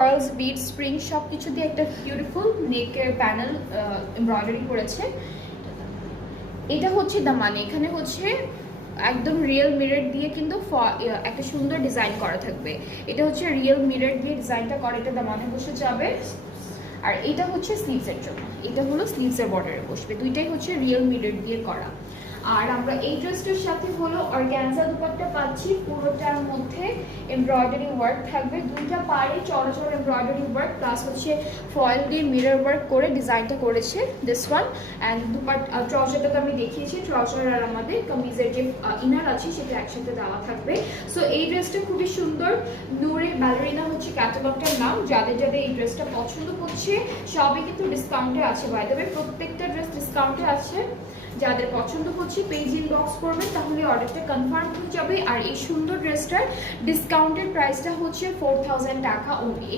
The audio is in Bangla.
পার্লস বিট স্প্রিং সব কিছু দিয়ে একটা বিউটিফুল নেকের প্যানেল এমব্রয়ডারি করেছে। এটা হচ্ছে দামানে, এখানে হচ্ছে একদম রিয়েল মিরর দিয়ে কিন্তু একটা সুন্দর ডিজাইন করা থাকবে। এটা হচ্ছে রিয়েল মিরর দিয়ে ডিজাইনটা করা, এটা দামানে বসে যাবে। আর এটা হচ্ছে স্লিভসের জন্য, এটা হলো স্লিভসের বর্ডারে বসবে, দুইটাই হচ্ছে রিয়েল মিরর দিয়ে করা। আর আমরা এই ড্রেসটার সাথে হলো অর্গানজা দুপাট্টা পাচ্ছি, পুরোটার মধ্যে এমব্রয়ডারি ওয়ার্ক থাকবে, দুইটা পাড়ে চড়া চড়া এমব্রয়ডারি ওয়ার্ক প্লাস হচ্ছে ফয়েল দিয়ে মিরর ওয়ার্ক করে ডিজাইনটা করেছে দিস ওয়ান। অ্যান্ড ট্রাউজারটা তো আমি দেখিয়েছি, ট্রাউজার আর আমাদের কামিজের যে ইনার আছে সেটা একসাথে দেওয়া থাকবে। সো এই ড্রেসটা খুবই সুন্দর। নূরে ব্যালেরিনা হচ্ছে ক্যাটালগটার নাম। যাদের যাদের এই ড্রেসটা পছন্দ করছে সবই কিন্তু ডিসকাউন্টে আছে, বাই দ্য ওয়ে প্রত্যেকটা ড্রেস ডিসকাউন্টে আছে। যাদের পছন্দ হচ্ছে পেজ ইনবক্স করবেন, তাহলে অর্ডারটা কনফার্ম হয়ে যাবে। আর এই সুন্দর ড্রেসটার ডিসকাউন্টেড প্রাইসটা হচ্ছে 4000 টাকা অনলি।